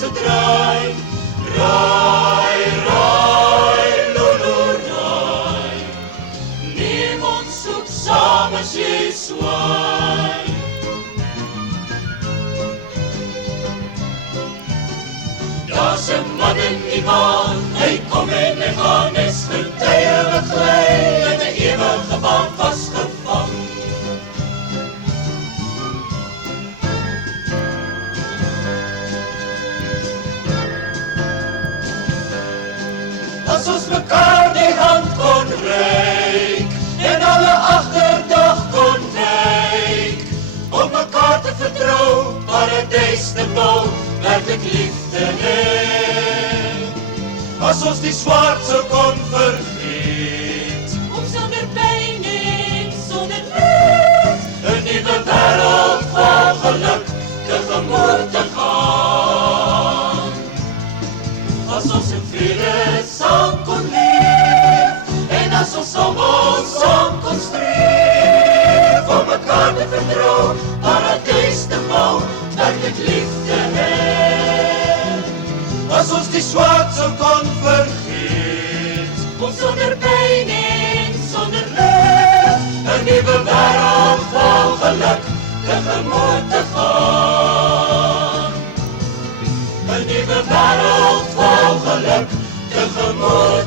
se draai. Raai, raai, lulu, raai. Neem ons soek saam as jy swaai. Daar's 'n man in die maan, hy kom en hy gaan, is getye beglei in 'n ewige baan vasgevang. As ons mekaar die hand kon reik en alle agterdag kon wyk, om mekaar te vertrou, paradys te bou, werklik liefde hê. As ons die swaard sou kon vergeet, om sonder pyn en sonder leed 'n nuwe wêreld vol geluk tegemoet te gaan. As ons in vrede saam kon leef, en as ons almal saam kon streef, om mekaar te vertrou, paradys te bou, werklik liefde hê. As ons die swaard sou kon vergeet, om sonder pyn en sonder leed 'n nuwe wêreld vol geluk tegemoet te gaan. 'n nuwe wêreld vol geluk tegemoet